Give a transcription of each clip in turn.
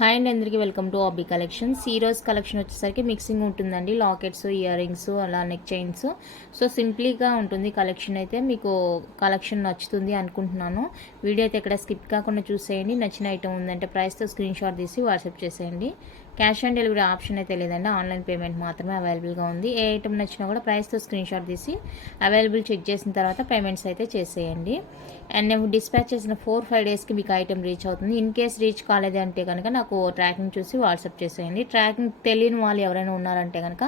Hi అండి, అందరికీ welcome to ఆబీ collections. ఈ రోజు కలెక్షన్ వచ్చేసరికి మిక్సింగ్ ఉంటుందండి. లాకెట్స్, ఇయర్ రింగ్స్, అలా నెక్ చైన్స్. సో సింప్లీగా ఉంటుంది కలెక్షన్. అయితే మీకు కలెక్షన్ నచ్చుతుంది అనుకుంటున్నాను. వీడియో అయితే ఎక్కడ స్కిప్ కాకుండా చూసేయండి. నచ్చిన ఐటమ్ ఉందంటే ప్రైస్తో స్క్రీన్ షాట్ తీసి వాట్సాప్ చేసేయండి. క్యాష్ ఆన్ డెలివరీ ఆప్షన్ అయితే లేదండి, ఆన్లైన్ పేమెంట్ మాత్రమే అవైలబుల్గా ఉంది. ఏ ఐటమ్ నచ్చినా కూడా ప్రైస్తో స్క్రీన్ షాట్ తీసి అవైలబుల్ చెక్ చేసిన తర్వాత పేమెంట్స్ అయితే చేసేయండి. అండ్ నేను డిస్పాచ్ చేసిన 4-5 డేస్కి మీకు ఐటమ్ రీచ్ అవుతుంది. ఇన్ కేస్ రీచ్ కాలేదు అంటే కనుక నాకు ట్రాకింగ్ చూసి వాట్సాప్ చేసేయండి. ట్రాకింగ్ తెలియని వాళ్ళు ఎవరైనా ఉన్నారంటే కనుక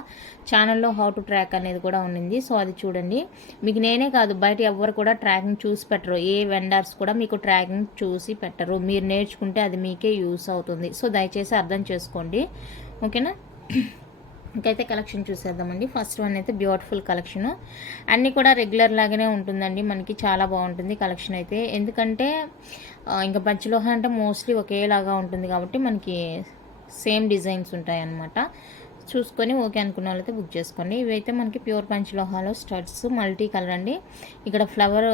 ఛానల్లో హౌ టు ట్రాక్ అనేది కూడా ఉంది. సో అది చూడండి. మీకు నేనే కాదు, బయట ఎవరు కూడా ట్రాకింగ్ చూసి పెట్టరు. ఏ వెండర్స్ కూడా మీకు ట్రాకింగ్ చూసి పెట్టరు. మీరు నేర్చుకుంటే అది మీకే యూస్ అవుతుంది. సో దయచేసి అర్థం చేసుకోండి, ఓకేనా. ఇంకైతే కలెక్షన్ చూసేద్దామండి. ఫస్ట్ వన్ అయితే బ్యూటిఫుల్ కలెక్షన్. అన్నీ కూడా రెగ్యులర్ లాగానే ఉంటుందండి. మనకి చాలా బాగుంటుంది కలెక్షన్ అయితే. ఎందుకంటే ఇంకా పంచలోహ అంటే మోస్ట్లీ ఒకేలాగా ఉంటుంది కాబట్టి మనకి సేమ్ డిజైన్స్ ఉంటాయి అన్నమాట. చూసుకొని ఓకే అనుకున్న వాళ్ళైతే బుక్ చేసుకోండి. ఇవైతే మనకి ప్యూర్ పంచలోహాలో స్టడ్స్, మల్టీ కలర్ అండి. ఇక్కడ ఫ్లవర్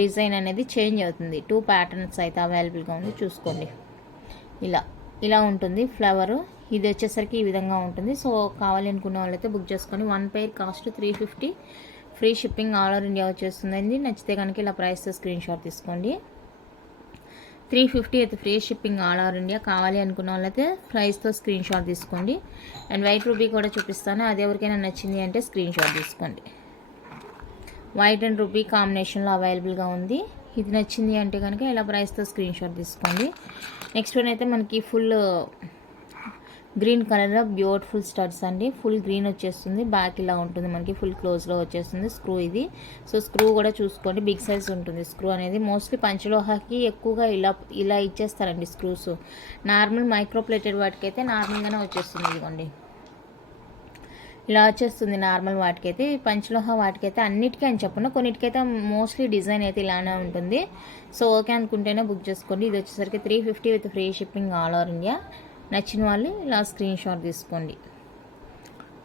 డిజైన్ అనేది చేంజ్ అవుతుంది. 2 ప్యాటర్న్స్ అయితే అవైలబుల్గా ఉంది, చూసుకోండి. ఇలా ఉంటుంది ఫ్లవరు. ఇది వచ్చేసరికి ఈ విధంగా ఉంటుంది. సో కావాలి అనుకున్న వాళ్ళైతే బుక్ చేసుకొని 1 pair cost 350, free shipping all over India వచ్చేస్తుందండి. నచ్చితే కనుక ఇలా ప్రైస్తో స్క్రీన్ షాట్ తీసుకోండి. 350 అయితే free shipping all over India. కావాలి అనుకున్న వాళ్ళైతే ప్రైస్తో స్క్రీన్ షాట్ తీసుకోండి. అండ్ వైట్ రూబీ కూడా చూపిస్తాను, అది ఎవరికైనా నచ్చింది అంటే స్క్రీన్ షాట్ తీసుకోండి. వైట్ అండ్ రూబీ కాంబినేషన్లో అవైలబుల్గా ఉంది. ఇది నచ్చింది అంటే కనుక ఇలా ప్రైస్తో స్క్రీన్ షాట్ తీసుకోండి. నెక్స్ట్ వన్ అయితే మనకి ఫుల్ గ్రీన్ కలర్లో బ్యూటిఫుల్ స్టడ్స్ అండి. ఫుల్ గ్రీన్ వచ్చేస్తుంది. బ్యాక్ ఇలా ఉంటుంది మనకి, ఫుల్ క్లోజ్లో వచ్చేస్తుంది స్క్రూ ఇది. సో స్క్రూ కూడా చూసుకోండి, బిగ్ సైజ్ ఉంటుంది స్క్రూ అనేది. మోస్ట్లీ పంచలోహాకి ఎక్కువగా ఇలా ఇచ్చేస్తారండి స్క్రూస్. నార్మల్ మైక్రోప్లేటెడ్ వాటికి అయితే నార్మల్గానే వచ్చేస్తుంది. ఇదిగోండి ఇలా వచ్చేస్తుంది నార్మల్ వాటికైతే. పంచలోహ వాటికైతే అన్నిటికీ అని చెప్పను, కొన్నిటికైతే మోస్ట్లీ డిజైన్ అయితే ఇలానే ఉంటుంది. సో ఓకే అనుకుంటేనే బుక్ చేసుకోండి. ఇది వచ్చేసరికి 350 with free shipping all over India. నచ్చిన వాళ్ళు ఇలా స్క్రీన్ షాట్ తీసుకోండి.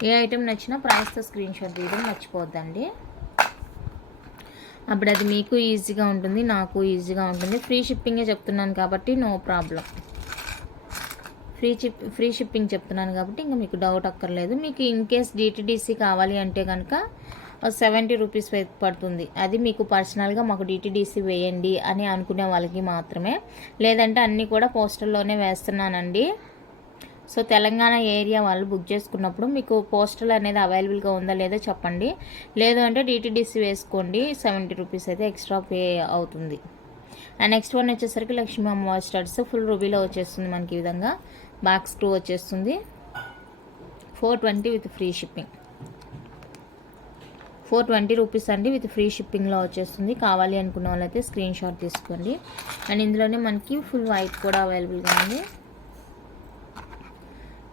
ఏ ఐటెం నచ్చినా ప్రైస్తో స్క్రీన్ షాట్ తీయడం మర్చిపోద్దండి. అప్పుడు అది మీకు ఈజీగా ఉంటుంది, నాకు ఈజీగా ఉంటుంది. ఫ్రీ షిప్పింగే చెప్తున్నాను కాబట్టి నో ప్రాబ్లం. ఫ్రీ షిప్పింగ్ చెప్తున్నాను కాబట్టి ఇంకా మీకు డౌట్ అక్కర్లేదు. మీకు ఇన్ కేస్ డిటిడిసి కావాలి అంటే కనుక 70 రూపీస్ పడుతుంది. అది మీకు పర్సనల్గా మాకు డిటిడిసి వేయండి అని అనుకునే వాళ్ళకి మాత్రమే. లేదంటే అన్నీ కూడా పోస్టల్లోనే వేస్తున్నానండి. సో తెలంగాణ ఏరియా వాళ్ళు బుక్ చేసుకున్నప్పుడు మీకు పోస్టల్ అనేది అవైలబుల్గా ఉందా లేదో చెప్పండి. లేదు అంటే డిటిడిసి వేసుకోండి. 70 రూపీస్ అయితే ఎక్స్ట్రా పే అవుతుంది. అండ్ నెక్స్ట్ వన్ వచ్చేసరికి లక్ష్మీ అమ్మవారి స్టడ్స్ ఫుల్ రూబీలో వచ్చేస్తుంది మనకి. ఈ విధంగా బ్యాక్ స్క్రూ వచ్చేస్తుంది. 420 విత్ ఫ్రీ షిప్పింగ్. 420 రూపీస్ అండి, విత్ ఫ్రీ షిప్పింగ్లో వచ్చేస్తుంది. కావాలి అనుకున్న వాళ్ళైతే స్క్రీన్ షాట్ తీసుకోండి. అండ్ ఇందులోనే మనకి ఫుల్ వైట్ కూడా అవైలబుల్గా ఉంది.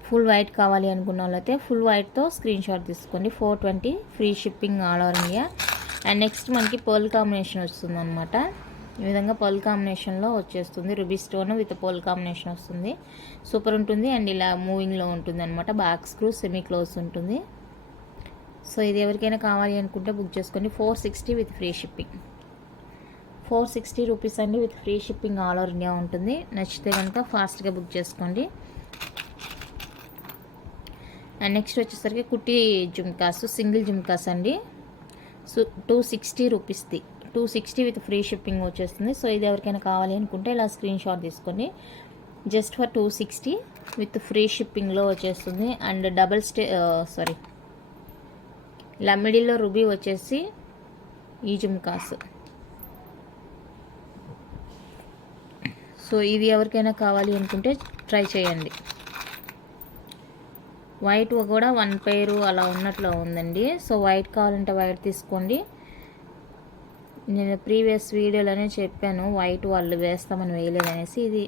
ఫుల్ వైట్ కావాలి అనుకున్న వాళ్ళైతే ఫుల్ వైట్తో స్క్రీన్ షాట్ తీసుకోండి. 420 free shipping all over India. And next మనకి పర్ల్ కాంబినేషన్ వస్తుంది అనమాట. ఈ విధంగా పర్ల్ కాంబినేషన్లో వచ్చేస్తుంది. Ruby stone with pearl combination వస్తుంది. సూపర్ ఉంటుంది. అండ్ ఇలా మూవింగ్లో ఉంటుంది అనమాట. బ్యాక్ స్క్రూ సెమీ క్లోజ్ ఉంటుంది. సో ఇది ఎవరికైనా కావాలి అనుకుంటే బుక్ చేసుకోండి. 460 విత్ ఫ్రీ షిప్పింగ్. 460 రూపీస్ అండి, with free shipping all over India ఉంటుంది. నచ్చితే కనుక ఫాస్ట్గా బుక్ చేసుకోండి. అండ్ నెక్స్ట్ వచ్చేసరికి కుట్టి జుమ్కాస్, సింగిల్ జుమ్కాస్ అండి. సో 260 రూపీస్ది. 260 విత్ ఫ్రీ షిప్పింగ్ వచ్చేస్తుంది. సో ఇది ఎవరికైనా కావాలి అనుకుంటే ఇలా స్క్రీన్ షాట్ తీసుకోండి. జస్ట్ ఫర్ 260 విత్ ఫ్రీ షిప్పింగ్లో వచ్చేస్తుంది. అండ్ ఇలా మిడిల్లో రూబీ వచ్చేసి ఈ జుమ్కాస్. సో ఇది ఎవరికైనా కావాలి అనుకుంటే ట్రై చేయండి. వైట్ కూడా 1 పెయిర్ అలా ఉన్నట్లు ఉందండి. సో వైట్ కావాలంటే వైట్ తీసుకోండి. నేను ప్రీవియస్ వీడియోలోనే చెప్పాను వైట్ వాళ్ళు వేస్తామని వేయలేదనేసి. ఇది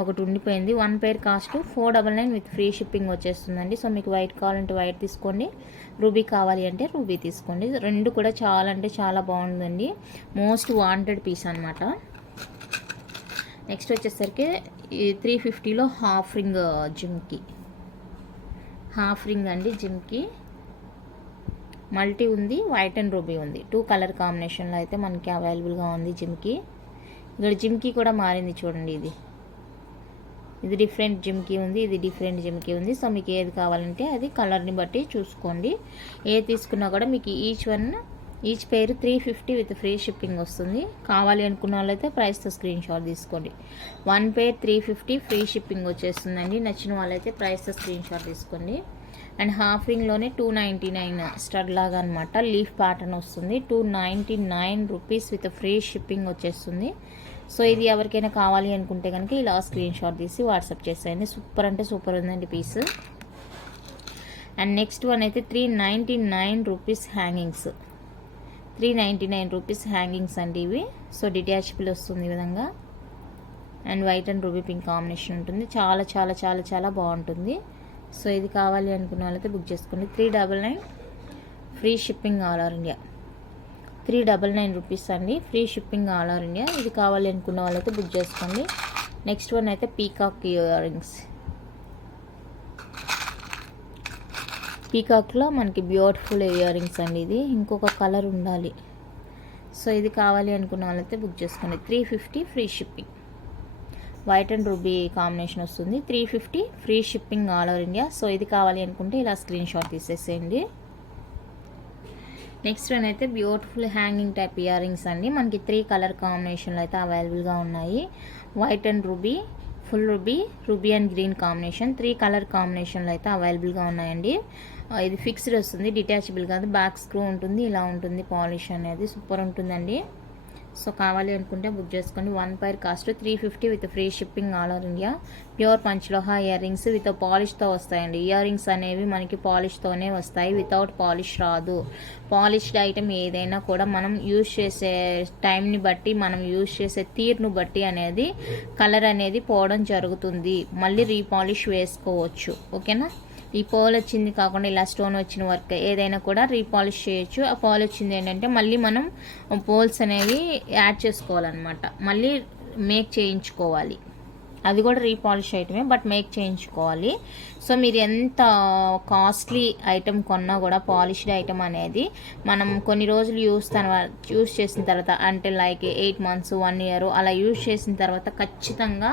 ఒకటి ఉండిపోయింది. 1 pair cost 499 with free shipping వచ్చేస్తుందండి. సో మీకు వైట్ కావాలంటే వైట్ తీసుకోండి, రూబీ కావాలి అంటే రూబీ తీసుకోండి. రెండు కూడా చాలా అంటే చాలా బాగుందండి. మోస్ట్ వాంటెడ్ పీస్ అనమాట. నెక్స్ట్ వచ్చేసరికి 350లో హాఫ్ రింగ్ జిమ్కి. హాఫ్ రింగ్ అండి జిమ్కి. మల్టీ ఉంది, వైట్ అండ్ రూబీ ఉంది. 2 కలర్ కాంబినేషన్లో అయితే మనకి అవైలబుల్గా ఉంది జిమ్కి. ఇక్కడ జిమ్కి కూడా మారింది చూడండి. ఇది ఇది డిఫరెంట్ జిమ్కి ఉంది, ఇది డిఫరెంట్ జిమ్కి ఉంది. సో మీకు ఏది కావాలంటే అది కలర్ని బట్టి చూసుకోండి. ఏది తీసుకున్నా కూడా మీకు ఈచ్ పేరు 350 విత్ ఫ్రీ షిప్పింగ్ వస్తుంది. కావాలి అనుకున్న వాళ్ళైతే ప్రైస్తో స్క్రీన్ షాట్ తీసుకోండి. 1 పేర్ 350 ఫ్రీ షిప్పింగ్ వచ్చేస్తుందండి. నచ్చిన వాళ్ళైతే ప్రైస్తో స్క్రీన్ షాట్ తీసుకోండి. అండ్ హాఫ్ రింగ్లోనే 299 స్టడ్ లాగా అనమాట, లీఫ్ ప్యాటర్న్ వస్తుంది. 299 రూపీస్ విత్ ఫ్రీ షిప్పింగ్ వచ్చేస్తుంది. సో ఇది ఎవరికైనా కావాలి అనుకుంటే కనుక ఇలా స్క్రీన్ షాట్ తీసి వాట్సాప్ చేసేయండి. సూపర్ అంటే సూపర్ ఉందండి పీస్. అండ్ నెక్స్ట్ వన్ అయితే 399 రూపీస్ హ్యాంగింగ్స్, 399 రూపీస్ హ్యాంగింగ్స్ అండి ఇవి. సో డిటాచబుల్ వస్తుంది ఈ విధంగా. And white and ruby pink combination ఉంటుంది. చాలా చాలా చాలా చాలా బాగుంటుంది. సో ఇది కావాలి అనుకున్న వాళ్ళైతే బుక్ చేసుకోండి. 399 free shipping all over India. 399 rupees అండి, free shipping all over India. ఇది కావాలి అనుకున్న వాళ్ళైతే బుక్ చేసుకోండి. నెక్స్ట్ వన్ అయితే పీకాక్ ఇయర్ రింగ్స్. పీకాక్లో మనకి బ్యూటిఫుల్ ఇయర్ రింగ్స్ అండి. ఇది ఇంకొక కలర్ ఉండాలి. సో ఇది కావాలి అనుకున్న వాళ్ళైతే బుక్ చేసుకోండి. 350 free shipping, white and ruby combination వస్తుంది. 350 free shipping all over India. So ఇది కావాలి అనుకుంటే ఇలా స్క్రీన్ షాట్ తీసేసేయండి. నెక్స్ట్ వన్ అయితే beautiful hanging type ear rings అండి. మనకి 3 కలర్ కాంబినేషన్లో అయితే అవైలబుల్గా ఉన్నాయి. White and ruby, full ruby, ruby and green combination 3 colour కాంబినేషన్లో అయితే అవైలబుల్గా ఉన్నాయండి. ఇది ఫిక్స్డ్ వస్తుంది, డిటాచబుల్ కాదు. బ్యాక్ స్క్రూ ఉంటుంది, ఇలా ఉంటుంది. పాలిష్ అనేది సూపర్ ఉంటుందండి. సో కావాలి అనుకుంటే బుక్ చేసుకోండి. 1 pair cost 350 with free shipping all over India. Pure panchaloha ear rings with పాలిష్తో వస్తాయండి. ఇయర్ రింగ్స్ అనేవి మనకి పాలిష్తోనే వస్తాయి, వితౌట్ పాలిష్ రాదు. పాలిష్డ్ ఐటమ్ ఏదైనా కూడా మనం యూజ్ చేసే టైంని బట్టి, మనం యూజ్ చేసే తీరును బట్టి అనేది కలర్ అనేది పోవడం జరుగుతుంది. మళ్ళీ రీపాలిష్ వేసుకోవచ్చు. ఓకేనా. ఈ పోల్ వచ్చింది కాకుండా ఇలా స్టోన్ వచ్చిన వర్క్ ఏదైనా కూడా రీపాలిష్ చేయొచ్చు. ఆ పోల్ వచ్చింది ఏంటంటే మళ్ళీ మనం పోల్స్ అనేవి యాడ్ చేసుకోవాలన్నమాట, మళ్ళీ మేక్ చేయించుకోవాలి. అది కూడా రీపాలిష్ ఐటమే, బట్ మేక్ చేయించుకోవాలి. సో మీరు ఎంత కాస్ట్లీ ఐటమ్ కొన్నా కూడా పాలిష్డ్ ఐటమ్ అనేది మనం కొన్ని రోజులు యూస్ చేసిన తర్వాత, అంటే లైక్ 8 months 1 year అలా యూజ్ చేసిన తర్వాత ఖచ్చితంగా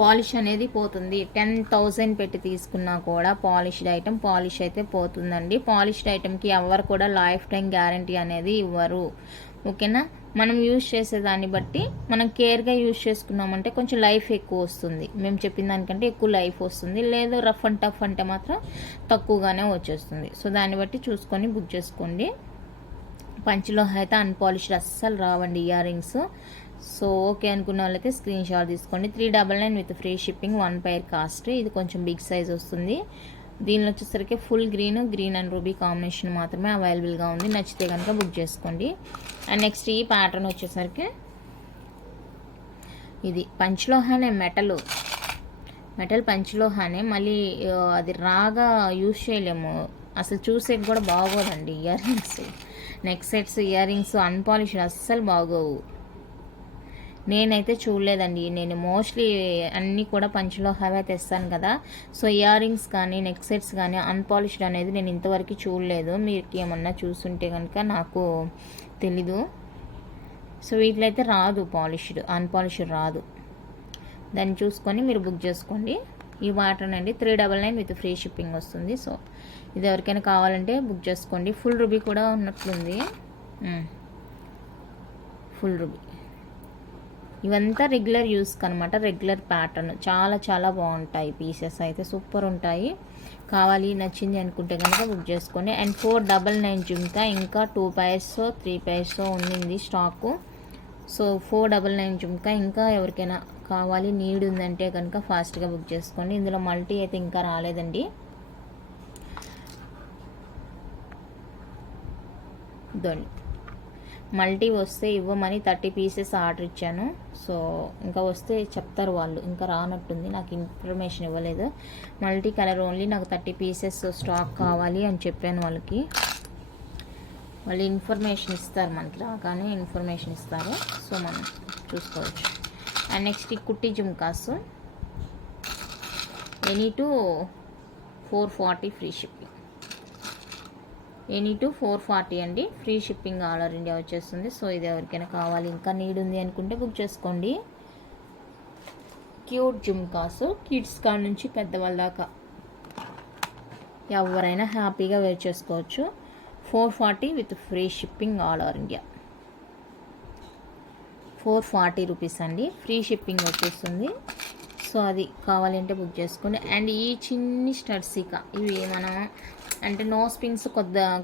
పాలిష్ అనేది పోతుంది. 10,000 పెట్టి తీసుకున్నా కూడా పాలిష్డ్ ఐటమ్ పాలిష్ అయితే పోతుందండి. పాలిష్డ్ ఐటమ్కి ఎవరు కూడా లైఫ్ టైం గ్యారంటీ అనేది ఇవ్వరు. ఓకేనా. మనం యూజ్ చేసేదాన్ని బట్టి మనం కేర్గా యూజ్ చేసుకున్నామంటే కొంచెం లైఫ్ ఎక్కువ వస్తుంది. మేము చెప్పిన దానికంటే ఎక్కువ లైఫ్ వస్తుంది. లేదు రఫ్ అండ్ టఫ్ అంటే మాత్రం తక్కువగానే వచ్చేస్తుంది. సో దాన్ని బట్టి చూసుకొని బుక్ చేసుకోండి. పంచిలో అయితే అన్పాలిష్డ్ అస్సలు రావండి ఇయర్ రింగ్స్. సో ఓకే అనుకున్న వాళ్ళైతే స్క్రీన్ షాట్ తీసుకోండి. 399 with free shipping 1 pair cost. ఇది కొంచెం బిగ్ సైజ్ వస్తుంది. దీనిలో వచ్చేసరికి full green and ruby combination మాత్రమే అవైలబుల్గా ఉంది. నచ్చితే కనుక బుక్ చేసుకోండి. అండ్ నెక్స్ట్ ఈ ప్యాటర్న్ వచ్చేసరికి ఇది పంచలోహానే, మెటల్ పంచలోహానే. మళ్ళీ అది రాగా యూజ్ చేయలేము, అసలు చూసేకి కూడా బాగోదండి. Ear rings, neck sets, ear rings unpolished అస్సలు బాగోవు. నేనైతే చూడలేదండి. నేను మోస్ట్లీ అన్నీ కూడా పంచలోహవే తెస్తాను కదా. సో ఇయర్ రింగ్స్ కానీ నెక్ సెట్స్ కానీ అన్పాలిష్డ్ అనేది నేను ఇంతవరకు చూడలేదు. మీరు ఏమన్నా చూస్తుంటే కనుక నాకు తెలీదు. సో వీటిలో అయితే రాదు పాలిష్డ్, అన్పాలిష్డ్ రాదు. దాన్ని చూసుకొని మీరు బుక్ చేసుకోండి. ఈ వాటర్ అండి 399 విత్ ఫ్రీ షిప్పింగ్ వస్తుంది. సో ఇది ఎవరికైనా కావాలంటే బుక్ చేసుకోండి. ఫుల్ రూబీ కూడా ఉన్నట్లుంది. ఫుల్ రూబీ ఇవంతా రెగ్యులర్ యూస్కి అనమాట, రెగ్యులర్ ప్యాటర్న్. చాలా చాలా బాగుంటాయి పీసెస్ అయితే, సూపర్ ఉంటాయి. కావాలి నచ్చింది అనుకుంటే కనుక బుక్ చేసుకోండి. అండ్ 499 జుమ్కా, ఇంకా 2 pairs 3 pairs ఉంది స్టాకు. సో 499 జుమ్కా ఇంకా ఎవరికైనా కావాలి, నీడ్ ఉందంటే కనుక ఫాస్ట్గా బుక్ చేసుకోండి. ఇందులో మల్టీ అయితే ఇంకా రాలేదండి. ఇదండి మల్టీ వస్తే ఇవ్వమని 30 pieces ఆర్డర్ ఇచ్చాను. సో ఇంకా వస్తే చెప్తారు వాళ్ళు, ఇంకా రానట్టుంది, నాకు ఇన్ఫర్మేషన్ ఇవ్వలేదు. మల్టీ కలర్ ఓన్లీ నాకు 30 pieces స్టాక్ కావాలి అని చెప్పాను వాళ్ళకి. వాళ్ళు ఇన్ఫర్మేషన్ ఇస్తారు, మనకి రాగానే ఇన్ఫర్మేషన్ ఇస్తారు. సో మనం చూసుకోవచ్చు. అండ్ నెక్స్ట్ ఈ కుట్టి jhumkas any to 440 free shipping. Any to 440 అండి, free shipping all over India వచ్చేస్తుంది. సో ఇది ఎవరికైనా కావాలి, ఇంకా నీడ్ ఉంది అనుకుంటే బుక్ చేసుకోండి. క్యూట్ జుమ్కాస్, కిడ్స్ కాడ నుంచి పెద్దవాళ్ళ దాకా ఎవరైనా హ్యాపీగా వేర్ చేసుకోవచ్చు. 440 with free shipping all over India. 440 rupees అండి, ఫ్రీ షిప్పింగ్ వచ్చేస్తుంది. సో అది కావాలంటే బుక్ చేసుకోండి. అండ్ ఈ చిన్ని స్టడ్స్ ఇవి మనం అంటే నోస్ పిన్స్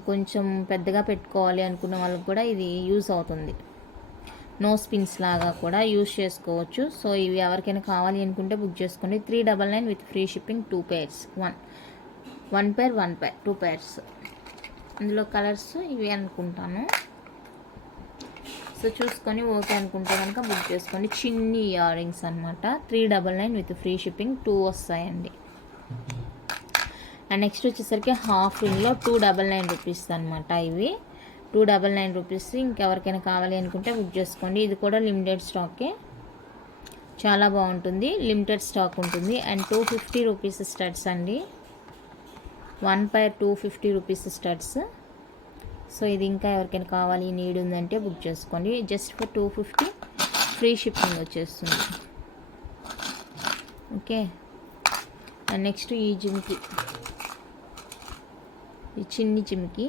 కొంచెం పెద్దగా పెట్టుకోవాలి అనుకున్న వాళ్ళకి కూడా ఇది యూజ్ అవుతుంది. నోస్ పిన్స్ లాగా కూడా యూజ్ చేసుకోవచ్చు. సో ఇవి ఎవరికైనా కావాలి అనుకుంటే బుక్ చేసుకోండి. 399 with free shipping. 2 pairs, 1 pair 2 pairs. ఇందులో కలర్స్ ఇవి అనుకుంటాను. సో చూసుకొని ఓకే అనుకుంటే కనుక బుక్ చేసుకోండి. చిన్ని ఇయర్ రింగ్స్ అనమాట. 399 విత్ ఫ్రీ షిప్పింగ్. 2 వస్తాయండి. అండ్ నెక్స్ట్ వచ్చేసరికి హాఫ్ రింగ్లో 299 రూపీస్ అనమాట. ఇవి 299 రూపీస్. ఇంకెవరికైనా కావాలి అనుకుంటే బుక్ చేసుకోండి. ఇది కూడా లిమిటెడ్ స్టాకే, చాలా బాగుంటుంది. లిమిటెడ్ స్టాక్ ఉంటుంది. అండ్ 250 రూపీస్ స్టడ్స్ అండి. 1 pair 250 రూపీస్ స్టడ్స్. సో ఇది ఇంకా ఎవరికైనా కావాలి, నీడ్ ఉందంటే బుక్ చేసుకోండి. జస్ట్ ఫర్ 250 ఫ్రీ షిప్పింగ్ వచ్చేస్తుంది. ఓకే. అండ్ నెక్స్ట్ ఈ జిమ్కి, ఈ చిన్ని జిమ్కి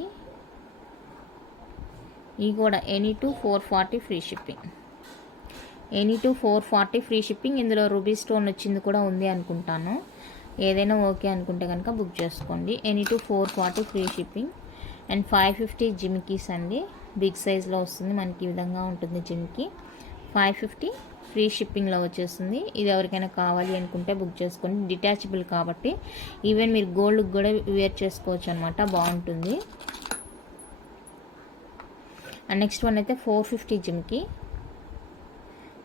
ఈ కూడా any to 440 free shipping. Any to 440 free shipping. ఇందులో రూబీ స్టోన్ వచ్చింది కూడా ఉంది అనుకుంటాను. ఏదైనా ఓకే అనుకుంటే కనుక బుక్ చేసుకోండి. Any to 440 free shipping. And 550 జిమ్కీస్ అండి. బిగ్ సైజ్లో వస్తుంది మనకి, ఈ విధంగా ఉంటుంది జిమ్కి. 550 ఫ్రీ షిప్పింగ్లో వచ్చేస్తుంది. ఇది ఎవరికైనా కావాలి అనుకుంటే బుక్ చేసుకోండి. డిటాచబుల్ కాబట్టి ఈవెన్ మీరు గోల్డ్కి కూడా వేర్ చేసుకోవచ్చు అనమాట, బాగుంటుంది. అండ్ నెక్స్ట్ వన్ అయితే 450 జిమ్కి.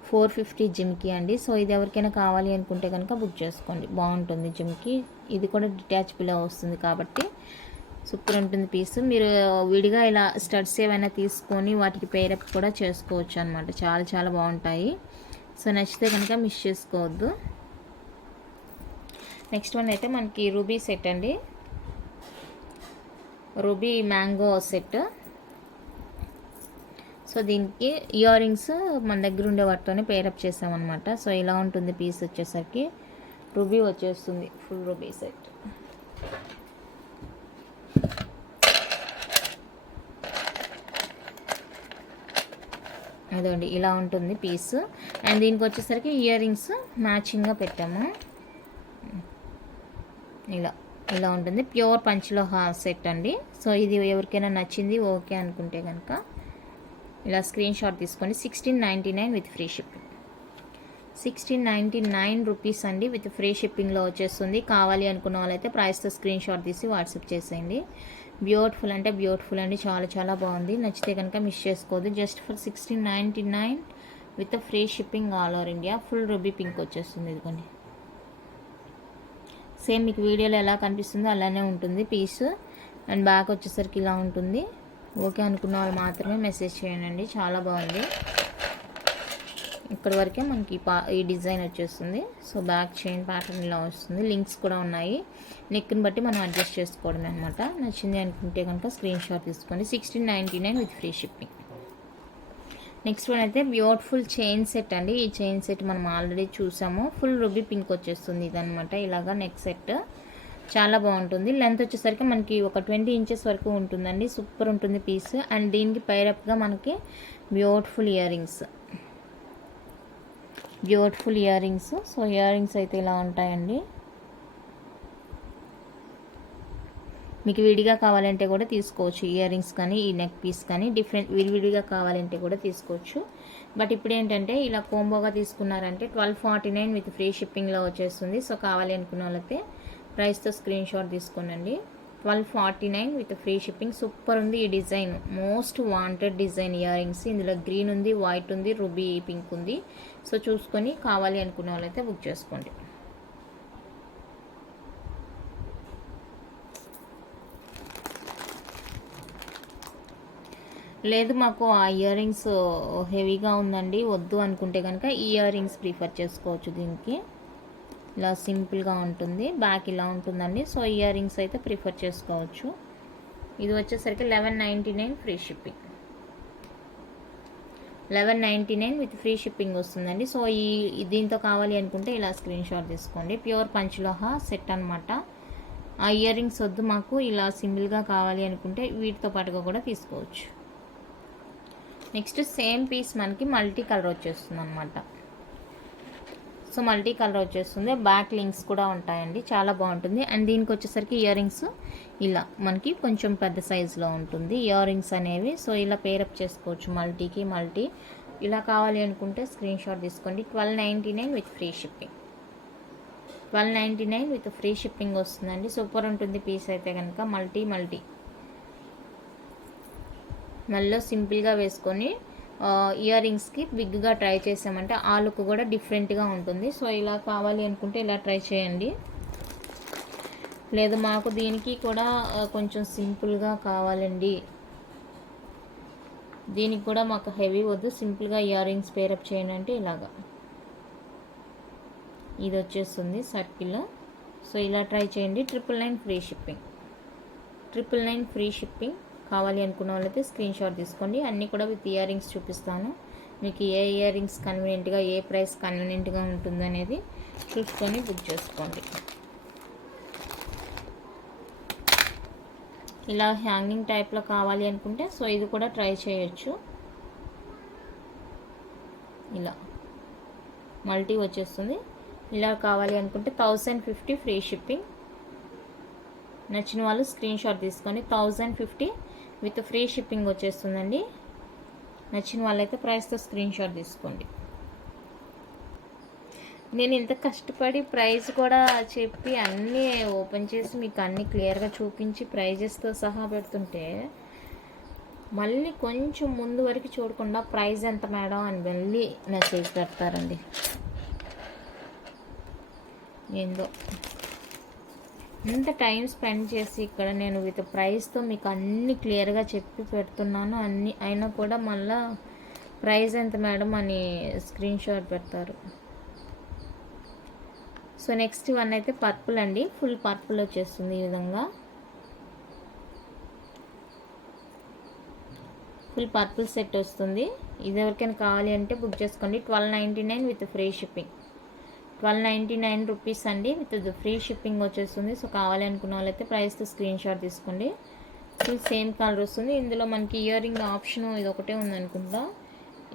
450 జిమ్కి అండి. సో ఇది ఎవరికైనా కావాలి అనుకుంటే కనుక బుక్ చేసుకోండి, బాగుంటుంది జిమ్కి. ఇది కూడా డిటాచబుల్ వస్తుంది కాబట్టి సూపర్ ఉంటుంది పీస్. మీరు విడిగా ఇలా స్టడ్స్ ఏమైనా తీసుకొని వాటికి పేరప్ కూడా చేసుకోవచ్చు అనమాట. చాలా చాలా బాగుంటాయి. సో నచ్చితే కనుక మిస్ చేసుకోవద్దు. నెక్స్ట్ వన్ అయితే మనకి రూబీ సెట్ అండి. Ruby mango set. సో దీనికి ఇయర్ రింగ్స్ మన దగ్గర ఉండే వాటితోనే పేరప్ చేసామన్నమాట. సో ఇలా ఉంటుంది పీస్ వచ్చేసరికి. రూబీ వచ్చేస్తుంది, ఫుల్ రూబీ సెట్. అదండి ఇలా ఉంటుంది పీస్. అండ్ దీనికి వచ్చేసరికి ఇయర్ రింగ్స్ మ్యాచింగ్గా పెట్టాము. ఇలా ఉంటుంది. ప్యూర్ పంచ్లో సెట్ అండి. సో ఇది ఎవరికైనా నచ్చింది ఓకే అనుకుంటే కనుక ఇలా స్క్రీన్ షాట్ తీసుకోండి. 1699 విత్ ఫ్రీ షిప్పింగ్. 1699 రూపీస్ అండి, విత్ ఫ్రీ షిప్పింగ్లో వచ్చేస్తుంది. కావాలి అనుకున్న వాళ్ళైతే ప్రైస్తో స్క్రీన్ షాట్ తీసి వాట్సాప్ చేసేయండి. బ్యూటిఫుల్ అంటే బ్యూటిఫుల్ అండి, చాలా చాలా బాగుంది. నచ్చితే కనుక మిస్ చేసుకోవద్దు. Just for 1699 with free shipping all over India. Full ruby pink వచ్చేస్తుంది. ఇదిగోండి, సేమ్ మీకు వీడియోలో ఎలా కనిపిస్తుందో అలానే ఉంటుంది పీస్. అండ్ బ్యాక్ వచ్చేసరికి ఇలా ఉంటుంది. ఓకే అనుకున్న వాళ్ళు మాత్రమే మెసేజ్ చేయండి. చాలా బాగుంది. ఇక్కడ వరకే మనకి ఈ డిజైన్ వచ్చేస్తుంది. సో బ్యాక్ చైన్ ప్యాటర్న్ ఇలా వస్తుంది. లింక్స్ కూడా ఉన్నాయి. నెక్ని బట్టి మనం అడ్జస్ట్ చేసుకోవడమే అనమాట. నచ్చింది అనుకుంటే కనుక స్క్రీన్ షాట్ తీసుకోండి. 1699 with free shipping. Next one అయితే బ్యూటిఫుల్ చైన్ సెట్ అండి. ఈ చైన్ సెట్ మనం ఆల్రెడీ చూసాము. ఫుల్ రూబీ పింక్ వచ్చేస్తుంది ఇదనమాట. ఇలాగా నెక్ సెట్ చాలా బాగుంటుంది. లెంత్ వచ్చేసరికి మనకి ఒక 20 ఇంచెస్ వరకు ఉంటుందండి. సూపర్ ఉంటుంది పీస్. అండ్ దీనికి పైరప్గా మనకి beautiful ear rings. So ear rings అయితే ఇలా ఉంటాయండి. మీకు విడిగా కావాలంటే కూడా తీసుకోవచ్చు. ఇయర్ రింగ్స్ కానీ ఈ నెక్ పీస్ కానీ డిఫరెంట్ విడివిడిగా కావాలంటే కూడా తీసుకోవచ్చు. బట్ ఇప్పుడు ఏంటంటే ఇలా కోంబోగా తీసుకున్నారంటే 1249 విత్ ఫ్రీ షిప్పింగ్లో వచ్చేస్తుంది. సో కావాలి అనుకున్న వాళ్ళైతే ప్రైస్తో స్క్రీన్ షాట్ తీసుకోనండి. 1249 విత్ ఫ్రీ షిప్పింగ్. సూపర్ ఉంది ఈ design. Most wanted design ear rings. ఇందులో గ్రీన్ ఉంది, వైట్ ఉంది, రూబీ పింక్ ఉంది. సో చూసుకొని కావాలి అనుకున్న వాళ్ళైతే బుక్ చేసుకోండి. లేదు మాకు ఆ ఇయర్ రింగ్స్ హెవీగా ఉందండి వద్దు అనుకుంటే కనుక ఈ ఇయర్ రింగ్స్ ప్రిఫర్ చేసుకోవచ్చు. దీనికి ఇలా సింపుల్గా ఉంటుంది. బ్యాక్ ఇలా ఉంటుందండి. సో ఇయర్ రింగ్స్ అయితే ప్రిఫర్ చేసుకోవచ్చు. ఇది వచ్చేసరికి 1199 free shipping. 1199 with free shipping వస్తుందండి. సో దీంతో కావాలి అనుకుంటే ఇలా స్క్రీన్ షాట్ తీసుకోండి. ప్యూర్ పంచలోహ సెట్ అనమాట. ఆ ఇయర్ రింగ్స్ వద్దు మాకు, ఇలా సింగిల్గా కావాలి అనుకుంటే వీటితో పాటుగా కూడా తీసుకోవచ్చు. నెక్స్ట్ సేమ్ పీస్ మనకి మల్టీ కలర్ వచ్చేస్తుంది అనమాట. సో మల్టీ కలర్ వచ్చేస్తుంది, బ్యాక్ లింక్స్ కూడా ఉంటాయండి, చాలా బాగుంటుంది. అండ్ దీనికి వచ్చేసరికి ఇయర్ రింగ్స్ ఇలా మనకి కొంచెం పెద్ద సైజులో ఉంటుంది ఇయర్ రింగ్స్ అనేవి. సో ఇలా పేరప్ చేసుకోవచ్చు మల్టీకి మల్టీ. ఇలా కావాలి అనుకుంటే స్క్రీన్ షాట్ తీసుకోండి. 1299 with free shipping. 1299 with free shipping వస్తుందండి. సూపర్ ఉంటుంది పీస్ అయితే కనుక. మల్టీ మళ్ళీ సింపుల్గా వేసుకొని ఇయర్ రింగ్స్కి బిగ్గా ట్రై చేసామంటే ఆ లుక్ కూడా డిఫరెంట్గా ఉంటుంది. సో ఇలా కావాలి అనుకుంటే ఇలా ట్రై చేయండి. లేదు మాకు దీనికి కూడా కొంచెం సింపుల్గా కావాలండి, దీనికి కూడా మాకు హెవీ వద్దు, సింపుల్గా ఇయర్ రింగ్స్ పేరప్ చేయండి అంటే ఇలాగా ఇది వచ్చేస్తుంది సర్కిల్. సో ఇలా ట్రై చేయండి. 999 ఫ్రీ షిప్పింగ్. 999 free shipping. కావాలి అనుకున్న వాళ్ళైతే స్క్రీన్ షాట్ తీసుకోండి. అన్నీ కూడా విత్ ఇయర్ రింగ్స్ చూపిస్తాను. మీకు ఏ ఇయర్ రింగ్స్ కన్వీనియంట్గా, ఏ ప్రైస్ కన్వీనియంట్గా ఉంటుంది అనేది చూసుకొని బుక్ చేసుకోండి. ఇలా హ్యాంగింగ్ టైప్లో కావాలి అనుకుంటే సో ఇది కూడా ట్రై చేయొచ్చు. ఇలా మల్టీ వచ్చేస్తుంది. ఇలా కావాలి అనుకుంటే 1050 ఫ్రీ షిప్పింగ్. నచ్చిన వాళ్ళు స్క్రీన్ షాట్ తీసుకొని 1050 విత్ ఫ్రీ షిప్పింగ్ వచ్చేస్తుందండి. నచ్చిన వాళ్ళైతే ప్రైస్తో స్క్రీన్ షాట్ తీసుకోండి. నేను ఇంత కష్టపడి ప్రైస్ కూడా చెప్పి అన్నీ ఓపెన్ చేసి మీకు అన్నీ క్లియర్గా చూపించి ప్రైజెస్తో సహా పెడుతుంటే మళ్ళీ కొంచెం ముందు వరకు చూడకుండా ప్రైస్ ఎంత మేడం అని మళ్ళీ మెసేజ్ పెడతారండి. ఏందో ఇంత టైం స్పెండ్ చేసి ఇక్కడ నేను విత్ ప్రైస్తో మీకు అన్నీ క్లియర్గా చెప్పి పెడుతున్నాను, అన్నీ అయినా కూడా మళ్ళీ ప్రైస్ ఎంత మేడం అని స్క్రీన్ షాట్ పెడతారు. సో నెక్స్ట్ వన్ అయితే పర్పుల్ అండి. ఫుల్ పర్పుల్ వచ్చేస్తుంది ఈ విధంగా. ఫుల్ పర్పుల్ సెట్ వస్తుంది. ఇది ఎవరికైనా కావాలి అంటే బుక్ చేసుకోండి. 1299 విత్ ఫ్రీ షిప్పింగ్. 1299 రూపీస్ అండి విత్ ఫ్రీ షిప్పింగ్ వచ్చేస్తుంది. సో కావాలి అనుకున్న వాళ్ళైతే ప్రైస్తో స్క్రీన్ షాట్ తీసుకోండి. ఫుల్ సేమ్ కలర్ వస్తుంది. ఇందులో మనకి ఇయర్ రింగ్ ఆప్షన్ ఇది ఒకటే ఉందనుకుంటా.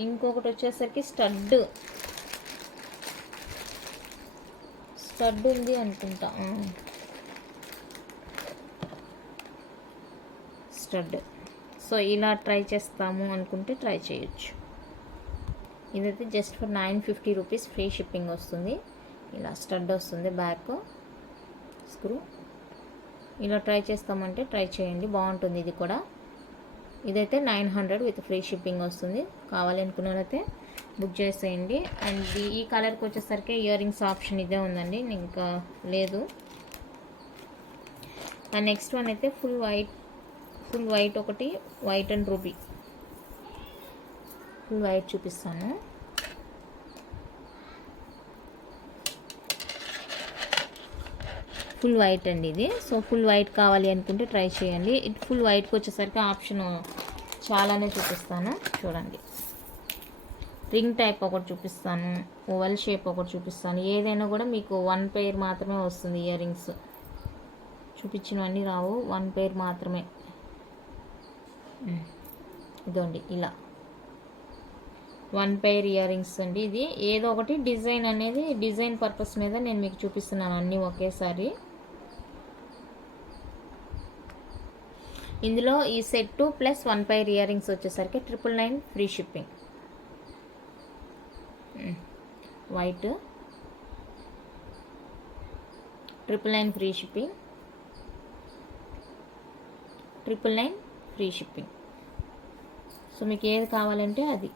ఇంకొకటి వచ్చేసరికి స్టడ్ ఉంది అనుకుంటా. స్టడ్. సో ఇలా ట్రై చేస్తాము అనుకుంటే ట్రై చేయొచ్చు. ఇదైతే just for 950 rupees free shipping వస్తుంది. ఇలా స్టడ్ వస్తుంది, బ్యాక్ స్క్రూ. ఇలా ట్రై చేస్తామంటే ట్రై చేయండి, బాగుంటుంది ఇది కూడా. ఇదైతే 900 విత్ ఫ్రీ షిప్పింగ్ వస్తుంది. కావాలి అనుకున్నట్లయితే బుక్ చేసేయండి. అండ్ ఈ కలర్కి వచ్చేసరికి ఇయర్ రింగ్స్ ఆప్షన్ ఇదే ఉందండి, ఇంకా లేదు. అండ్ నెక్స్ట్ వన్ అయితే ఫుల్ వైట్ ఒకటి, white and ruby. Full white చూపిస్తాను. ఫుల్ వైట్ అండి ఇది. సో ఫుల్ వైట్ కావాలి అనుకుంటే ట్రై చేయండి. ఇది ఫుల్ వైట్కి వచ్చేసరికి ఆప్షన్ చాలానే చూపిస్తాను చూడండి. రింగ్ టైప్ ఒకటి చూపిస్తాను, ఓవల్ షేప్ ఒకటి చూపిస్తాను. ఏదైనా కూడా మీకు 1 పెయిర్ మాత్రమే వస్తుంది. ఇయర్ రింగ్స్ చూపించినవన్నీ రావు, 1 పెయిర్ మాత్రమే. ఇదండి ఇలా 1 పెయిర్ ఇయర్ రింగ్స్ అండి. ఇది ఏదో ఒకటి డిజైన్ అనేది డిజైన్ పర్పస్ మీద నేను మీకు చూపిస్తున్నాను అన్నీ ఒకేసారి. ఇందులో ఈ set plus 1 pair ear rings వచ్చేసరికి 999 free shipping. White 999 free shipping. 999 free shipping. So మీకు ఏది కావాలంటే అది.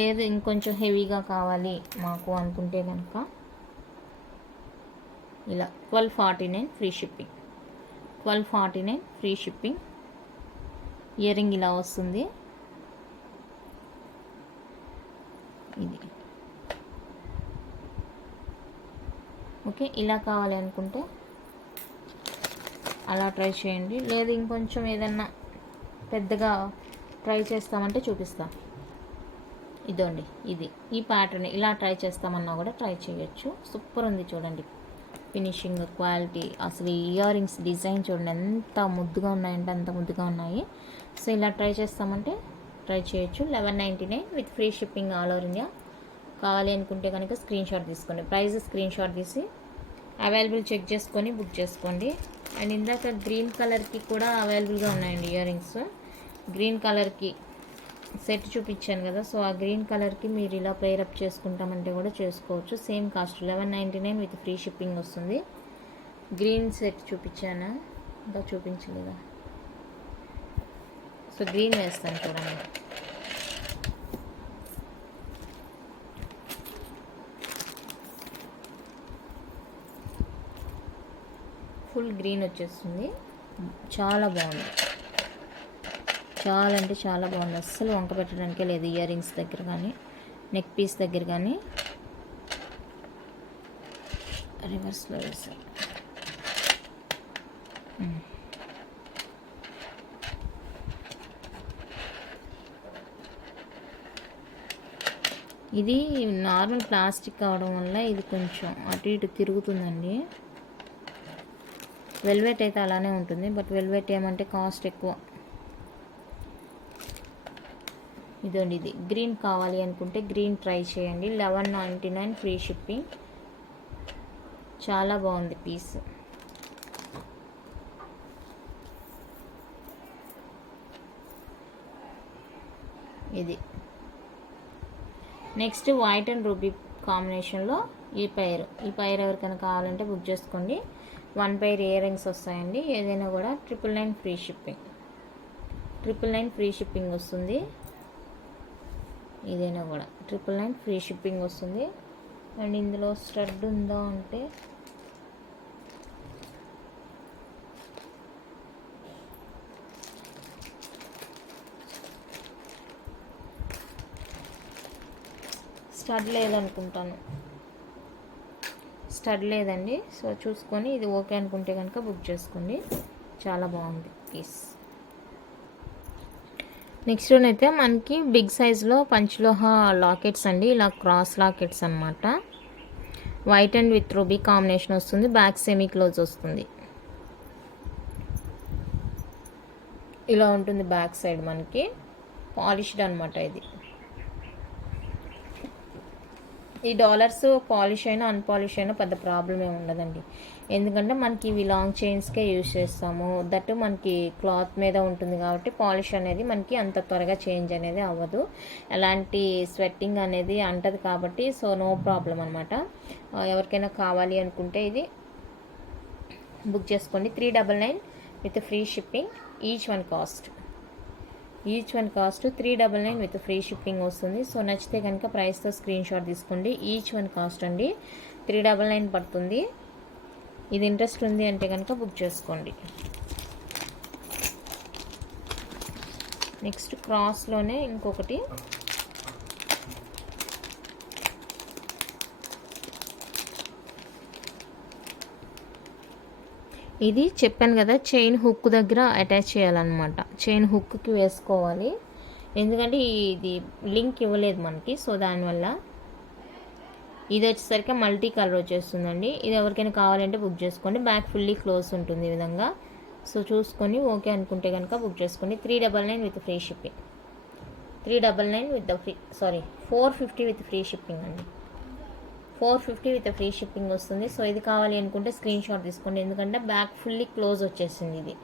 లేదు ఇంకొంచెం హెవీగా కావాలి మాకు అనుకుంటే కనుక ఇలా 1249 free shipping. 1249 free shipping. Ear ring ఇలా వస్తుంది. ఇది ఓకే. ఇలా కావాలి అనుకుంటే అలా ట్రై చేయండి. లేదు ఇంకొంచెం ఏదన్నా పెద్దగా ట్రై చేస్తామంటే చూపిస్తా. ఇదండి, ఇది ఈ ప్యాటర్న్ ఇలా ట్రై చేస్తామన్నా కూడా ట్రై చేయొచ్చు. సూపర్ ఉంది చూడండి, ఫినిషింగ్, క్వాలిటీ, అసలు ఈ ఇయర్ రింగ్స్ డిజైన్ చూడండి ఎంత ముద్దుగా ఉన్నాయంటే అంత ముద్దుగా ఉన్నాయి. సో ఇలా ట్రై చేస్తామంటే ట్రై చేయొచ్చు. 1199 with free shipping all over India. కావాలి అనుకుంటే కనుక స్క్రీన్ షాట్ తీసుకోండి, ప్రైస్ స్క్రీన్ షాట్ తీసి అవైలబుల్ చెక్ చేసుకొని బుక్ చేసుకోండి. అండ్ ఇందాక గ్రీన్ కలర్కి కూడా అవైలబుల్గా ఉన్నాయండి ఇయర్ రింగ్స్. గ్రీన్ కలర్కి సెట్ చూపించాను కదా, సో ఆ గ్రీన్ కలర్కి మీరు ఇలా పేరప్ చేసుకుంటామంటే కూడా చేసుకోవచ్చు. Same cost 1199 with free shipping వస్తుంది. గ్రీన్ సెట్ చూపించానా, ఇంకా చూపించలేదా? సో గ్రీన్ వేస్తాను చూడండి. ఫుల్ గ్రీన్ వచ్చేస్తుంది, చాలా బాగుంది, చాలా అంటే చాలా బాగుంది. అస్సలు వంక పెట్టడానికే లేదు ఇయర్ రింగ్స్ దగ్గర కానీ నెక్ పీస్ దగ్గర కానీ. రివర్స్లో వేసాను. ఇది నార్మల్ ప్లాస్టిక్ కావడం వల్ల ఇది కొంచెం అటు ఇటు తిరుగుతుందండి. వెల్వెట్ అయితే అలానే ఉంటుంది, బట్ వెల్వెట్ ఏమంటే కాస్ట్ ఎక్కువ. ఇదండి, ఇది గ్రీన్ కావాలి అనుకుంటే గ్రీన్ ట్రై చేయండి. 1199 ఫ్రీ షిప్పింగ్. చాలా బాగుంది పీస్. ఇది నెక్స్ట్ వైట్ అండ్ రూబీ కాంబినేషన్లో ఈ పైర్ ఎవరికైనా కావాలంటే బుక్ చేసుకోండి. 1 పైర్ ఇయర్ రింగ్స్ వస్తాయండి. ఏదైనా కూడా 999 ఫ్రీ షిప్పింగ్. 999 ఫ్రీ షిప్పింగ్ వస్తుంది. ఇదైనా కూడా 999 ఫ్రీ షిప్పింగ్ వస్తుంది. అండ్ ఇందులో స్టడ్ ఉందా అంటే స్టడ్ లేదనుకుంటాను, స్టడ్ లేదండి. సో చూసుకొని ఇది ఓకే అనుకుంటే కనుక బుక్ చేసుకోండి. చాలా బాగుంది పీస్. నెక్స్ట్ వన్ అయితే మనకి బిగ్ సైజ్లో పంచలోహ లాకెట్స్ అండి. ఇలా క్రాస్ లాకెట్స్ అనమాట. White and with ruby combination వస్తుంది. బ్యాక్ సెమీ క్లోజ్ వస్తుంది. ఇలా ఉంటుంది బ్యాక్ సైడ్. మనకి పాలిష్డ్ అనమాట ఇది. ఈ డాలర్స్ పాలిష్ అయినా అన్పాలిష్ అయినా పెద్ద ప్రాబ్లం ఏమి ఉండదండి. ఎందుకంటే మనకి ఇవి లాంగ్ చైన్స్కే యూజ్ చేస్తాము. దట్టు మనకి క్లాత్ మీద ఉంటుంది కాబట్టి పాలిష్ అనేది మనకి అంత త్వరగా చేంజ్ అనేది అవ్వదు. ఎలాంటి స్వెట్టింగ్ అనేది అంటది కాబట్టి సో నో ప్రాబ్లం అనమాట. ఎవరికైనా కావాలి అనుకుంటే ఇది బుక్ చేసుకోండి. 399 with free shipping. Each one cost 399 with free shipping వస్తుంది. సో నచ్చితే కనుక ప్రైస్తో స్క్రీన్ షాట్ తీసుకోండి. ఈచ్ వన్ కాస్ట్ అండి 399 పడుతుంది. ఇది ఇంట్రెస్ట్ ఉంది అంటే కనుక బుక్ చేసుకోండి. నెక్స్ట్ క్రాస్లోనే ఇంకొకటి ఇది చెప్పాను కదా, చైన్ హుక్ దగ్గర అటాచ్ చేయాలన్నమాట. చైన్ హుక్కి వేసుకోవాలి, ఎందుకంటే ఇది లింక్ ఇవ్వలేదు మనకి. సో దానివల్ల ఇది వచ్చేసరికి మల్టీ కలర్ వచ్చేస్తుందండి. ఇది ఎవరికైనా కావాలంటే బుక్ చేసుకోండి. బ్యాక్ ఫుల్లీ క్లోజ్ ఉంటుంది ఈ విధంగా. సో చూసుకొని ఓకే అనుకుంటే కనుక బుక్ చేసుకోండి. 399 with free shipping. 399 with the free 450 with free shipping అండి. 450 విత్ ఫ్రీ షిప్పింగ్ వస్తుంది. సో ఇది కావాలి అనుకుంటే స్క్రీన్ షాట్ తీసుకోండి, ఎందుకంటే బ్యాక్ ఫుల్లీ క్లోజ్ వచ్చేసింది. ఇది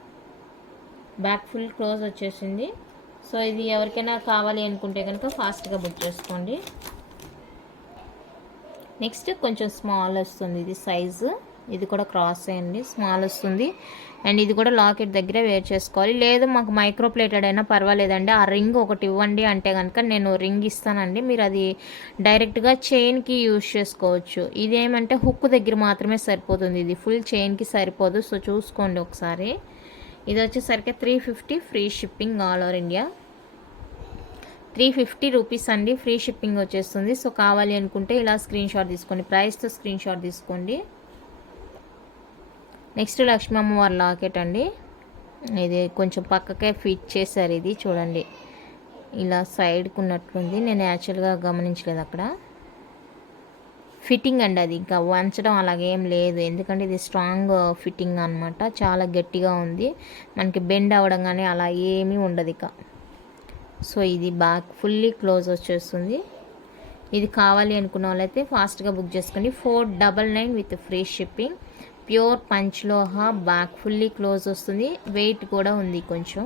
బ్యాక్ ఫుల్ క్లోజ్ వచ్చేసింది. సో ఇది ఎవరికైనా కావాలి అనుకుంటే కనుక ఫాస్ట్గా బుక్ చేసుకోండి. నెక్స్ట్ కొంచెం స్మాల్ వస్తుంది ఇది సైజు. ఇది కూడా క్రాస్ అయ్యండి, స్మాల్ వస్తుంది. అండ్ ఇది కూడా లాకెట్ దగ్గర వేర్ చేసుకోవాలి. లేదు మాకు మైక్రో ప్లేటెడ్ అయినా పర్వాలేదండి, ఆ రింగ్ ఒకటి ఇవ్వండి అంటే కనుక నేను రింగ్ ఇస్తానండి. మీరు అది డైరెక్ట్గా చైన్కి యూజ్ చేసుకోవచ్చు. ఇదేమంటే హుక్ దగ్గర మాత్రమే సరిపోతుంది, ఇది ఫుల్ చైన్కి సరిపోదు. సో చూసుకోండి ఒకసారి. ఇది వచ్చేసరికి 350 free shipping all over India. 350 rupees అండి, ఫ్రీ షిప్పింగ్ వచ్చేస్తుంది. సో కావాలి అనుకుంటే ఇలా స్క్రీన్ షాట్ తీసుకోండి, ప్రైస్తో స్క్రీన్ షాట్ తీసుకోండి. నెక్స్ట్ లక్ష్మీ అమ్మవారి లాకెట్ అండి. ఇది కొంచెం పక్కకే ఫిట్ చేశారు. ఇది చూడండి ఇలా సైడ్కి ఉన్నట్లుంది. నేను యాక్చువల్గా గమనించలేదు అక్కడ. ఫిట్టింగ్ అండి, అది ఇంకా వంచడం అలాగేం లేదు, ఎందుకంటే ఇది స్ట్రాంగ్ ఫిట్టింగ్ అనమాట. చాలా గట్టిగా ఉంది, మనకి బెండ్ అవ్వడం కానీ అలా ఏమీ ఉండదు ఇక. సో ఇది బ్యాక్ ఫుల్లీ క్లోజ్ వచ్చేస్తుంది. ఇది కావాలి అనుకున్న వాళ్ళైతే ఫాస్ట్గా బుక్ చేసుకోండి. 499 with free shipping. Pure panchaloha, back fully close వస్తుంది, వెయిట్ కూడా ఉంది కొంచెం.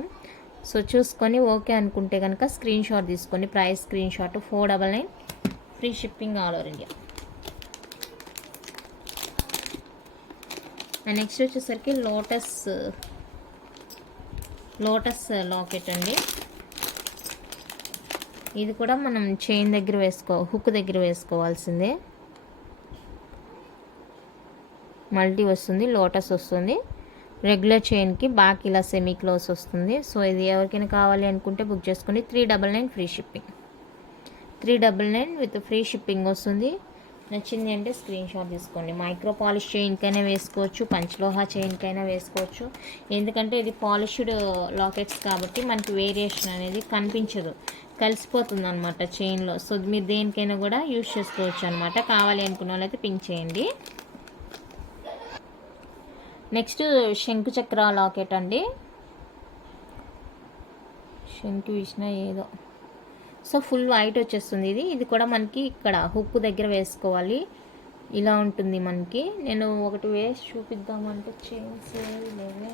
సో చూసుకొని ఓకే అనుకుంటే కనుక స్క్రీన్ షాట్ తీసుకోండి. Price screen shot 499, free shipping all over India. Next వచ్చేసరికి లోటస్ లాకెట్ అండి. ఇది కూడా మనం చైన్ దగ్గర హుక్ దగ్గర వేసుకోవాల్సిందే. మల్టీ వస్తుంది, లోటస్ వస్తుంది. రెగ్యులర్ చైన్కి బ్యాక్ ఇలా సెమీ క్లోజ్ వస్తుంది. సో ఇది ఎవరికైనా కావాలి అనుకుంటే బుక్ చేసుకోండి. 399 free shipping. 399 with free shipping వస్తుంది. నచ్చింది అంటే స్క్రీన్ షాట్ తీసుకోండి. మైక్రో పాలిష్ చైన్కైనా వేసుకోవచ్చు, పంచలోహా చైన్కైనా వేసుకోవచ్చు. ఎందుకంటే ఇది పాలిష్డ్ లాకెట్స్ కాబట్టి మనకి వేరియేషన్ అనేది కనిపించదు, కలిసిపోతుంది అనమాట చైన్లో. సో మీరు దేనికైనా కూడా యూజ్ చేసుకోవచ్చు అనమాట. కావాలి అనుకున్న వాళ్ళైతే పింక్ చేయండి. నెక్స్ట్ శంకు చక్ర లాకెట్ అండి. శంకు విష్ణ ఏదో. సో ఫుల్ వైట్ వచ్చేస్తుంది ఇది కూడా మనకి ఇక్కడ హుక్ దగ్గర వేసుకోవాలి. ఇలా ఉంటుంది మనకి. నేను ఒకటి వేసి చూపిద్దామంటే చైన్స్ లేవే.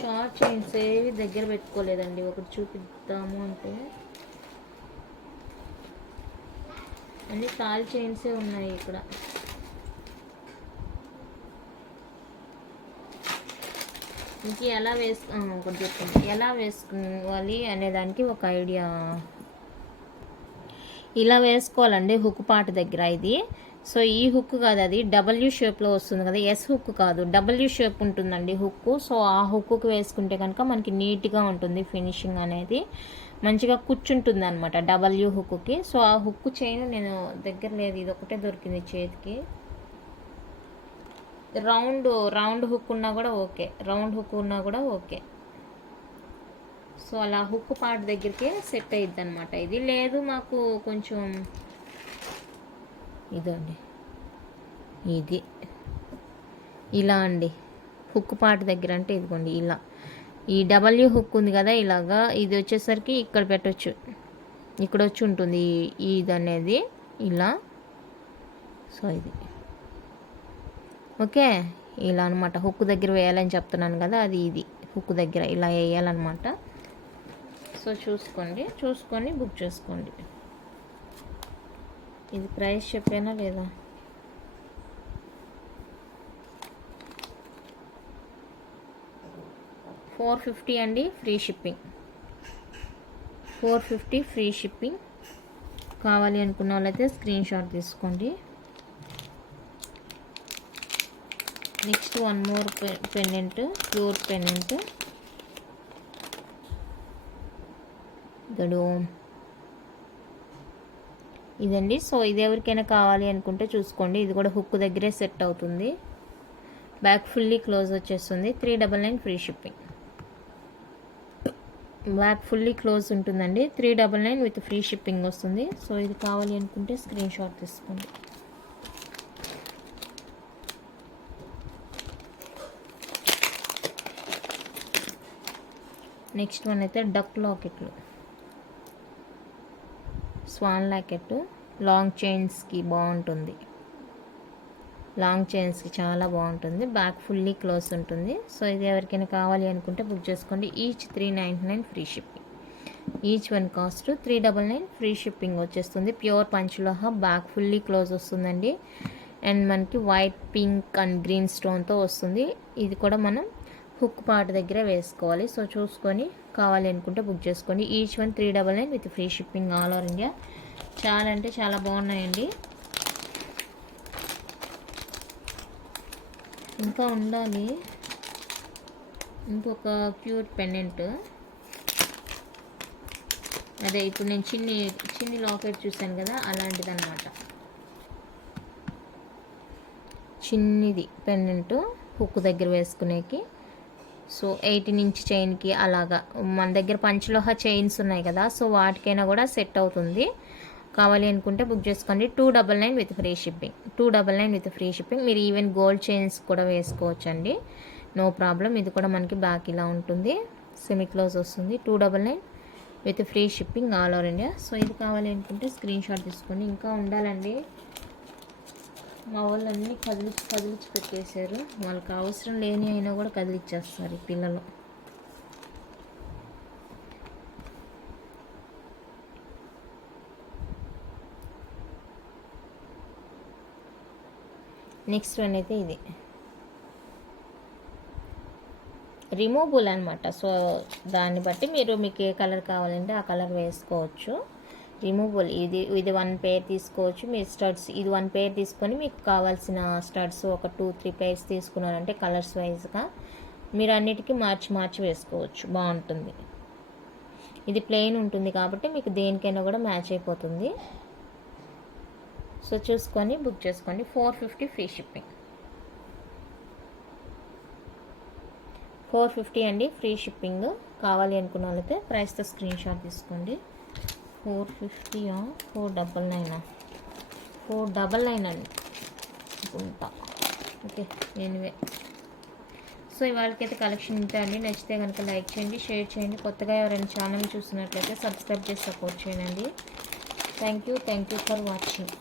షార్ట్ చైన్స్ ఏవి దగ్గర పెట్టుకోలేదండి. ఒకటి చూపిద్దాము అంటే అన్ని తాల్ చైన్సే ఉన్నాయి ఇక్కడ. ఇంక ఒకటి చెప్తాను ఎలా వేసుకోవాలి అనేదానికి ఒక ఐడియా. ఇలా వేసుకోవాలండి హుక్ పార్ట్ దగ్గర ఇది. సో ఈ హుక్ కాదు, అది డబ్ల్యూ షేప్లో వస్తుంది కదా, ఎస్ హుక్ కాదు, డబ్ల్యూ షేప్ ఉంటుందండి హుక్. సో ఆ హుక్కు వేసుకుంటే కనుక మనకి నీట్గా ఉంటుంది, ఫినిషింగ్ అనేది మంచిగా కూర్చుంటుంది అనమాట డబ్ల్యూ హుక్కి. సో ఆ హుక్ చైన్ నేను దగ్గర లేదు, ఇది ఒకటే దొరికింది చేతికి. రౌండ్ హుక్ ఉన్నా కూడా ఓకే, రౌండ్ హుక్ ఉన్నా కూడా ఓకే. సో అలా హుక్ పార్ట్ దగ్గరికి సెట్ అయ్యిద్ది అనమాట. ఇది లేదు మాకు కొంచెం ఇదండి, ఇది ఇలా అండి హుక్ పార్ట్ దగ్గర అంటే ఇదిగోండి ఇలా ఈ డబ్ల్యూ హుక్ ఉంది కదా ఇలాగా, ఇది వచ్చేసరికి ఇక్కడ పెట్టచ్చు, ఇక్కడ వచ్చి ఉంటుంది ఇది అనేది ఇలా. సో ఇది ఓకే, ఇలా అనమాట. హుక్ దగ్గర వేయాలని చెప్తున్నాను కదా, అది ఇది హుక్ దగ్గర ఇలా వేయాలన్నమాట. సో చూసుకొని బుక్ చేసుకోండి. ఇది ప్రైస్ చెప్పానా లేదా? $450 అండి, ఫ్రీ షిప్పింగ్. 450 free shipping. కావాలి అనుకున్న వాళ్ళైతే స్క్రీన్ షాట్ తీసుకోండి. Next one more pendant, pure pendant గడు ఇదండి. సో ఇది ఎవరికైనా కావాలి అనుకుంటే చూసుకోండి. ఇది కూడా హుక్ దగ్గరే సెట్ అవుతుంది. బ్యాక్ ఫుల్లీ క్లోజ్ వచ్చేస్తుంది. 399 free shipping. Back fully close ఉంటుందండి. 399 విత్ ఫ్రీ షిప్పింగ్ వస్తుంది. సో ఇది కావాలి అనుకుంటే స్క్రీన్ షాట్ తీసుకోండి. నెక్స్ట్ వన్ అయితే డక్ లాకెట్లు, స్వాన్ లాకెట్. లాంగ్ చైన్స్కి బాగుంటుంది, లాంగ్ చైన్స్కి చాలా బాగుంటుంది. బ్యాక్ ఫుల్లీ క్లోజ్ ఉంటుంది. సో ఇది ఎవరికైనా కావాలి అనుకుంటే బుక్ చేసుకోండి. Each 399 free shipping. Each one cost 399 free shipping వచ్చేస్తుంది. ప్యూర్ పంచలోహ, బ్యాక్ ఫుల్లీ క్లోజ్ వస్తుందండి. అండ్ మనకి వైట్, పింక్ అండ్ గ్రీన్ స్టోన్తో వస్తుంది. ఇది కూడా మనం హుక్ పార్ట్ దగ్గర వేసుకోవాలి. సో చూసుకొని కావాలి అనుకుంటే బుక్ చేసుకోండి. Each one 399 with free shipping all over India. చాలా అంటే చాలా బాగున్నాయండి. ఇంకా ఉండాలి ఇంకొక క్యూట్ పెండెంట్. అదే ఇప్పుడు నేను చిన్ని లాకెట్ చూసాను కదా, అలాంటిది అనమాట. చిన్నది పెండెంట్ హుక్ దగ్గర వేసుకునేకి. సో 18 ఇంచ్ చైన్కి అలాగా మన దగ్గర పంచలోహ చైన్స్ ఉన్నాయి కదా, సో వాటికైనా కూడా సెట్ అవుతుంది. కావాలి అనుకుంటే బుక్ చేసుకోండి. 299 with free shipping. 299 with free shipping. మీరు ఈవెన్ గోల్డ్ చైన్స్ కూడా వేసుకోవచ్చండి, నో ప్రాబ్లం. ఇది కూడా మనకి బ్యాక్ ఇలా ఉంటుంది, సెమీ క్లోజ్ వస్తుంది. 299 with free shipping all over India. So ఇది కావాలి అనుకుంటే స్క్రీన్ షాట్ తీసుకోండి. ఇంకా ఉండాలండి, మా వాళ్ళు అన్నీ కదిలిచ్చి పెట్టేశారు. వాళ్ళకి అవసరం లేని అయినా కూడా కదిలిచ్చేస్తారు ఈ పిల్లలు. నెక్స్ట్ వన్ అయితే ఇది రిమూవబుల్ అనమాట. సో దాన్ని బట్టి మీకు ఏ కలర్ కావాలంటే ఆ కలర్ వేసుకోవచ్చు. రిమూవబుల్. ఇది 1 పేర్ తీసుకోవచ్చు. మీ స్టడ్స్ ఇది 1 పేర్ తీసుకొని మీకు కావాల్సిన స్టడ్స్ ఒక 2-3 పేర్స్ తీసుకున్నారంటే కలర్స్ వైజ్గా మీరు అన్నిటికీ మార్చి వేసుకోవచ్చు, బాగుంటుంది. ఇది ప్లెయిన్ ఉంటుంది కాబట్టి మీకు దేనికైనా కూడా మ్యాచ్ అయిపోతుంది. సో చూసుకొని బుక్ చేసుకోండి. 450 ఫ్రీ షిప్పింగ్. 450 అండి ఫ్రీ షిప్పింగ్. కావాలి అనుకున్న వాళ్ళైతే ప్రైస్తో స్క్రీన్ షాట్ తీసుకోండి. 450 499 499 అండి అనుకుంటా. Okay, anyway. సో ఇవాళకైతే కలెక్షన్ ఇంతే అండి. నచ్చితే కనుక లైక్ చేయండి, షేర్ చేయండి. కొత్తగా ఎవరైనా ఛానల్ చూస్తున్నట్లయితే సబ్స్క్రైబ్ చేసి సపోర్ట్ చేయండి. Thank you for watching.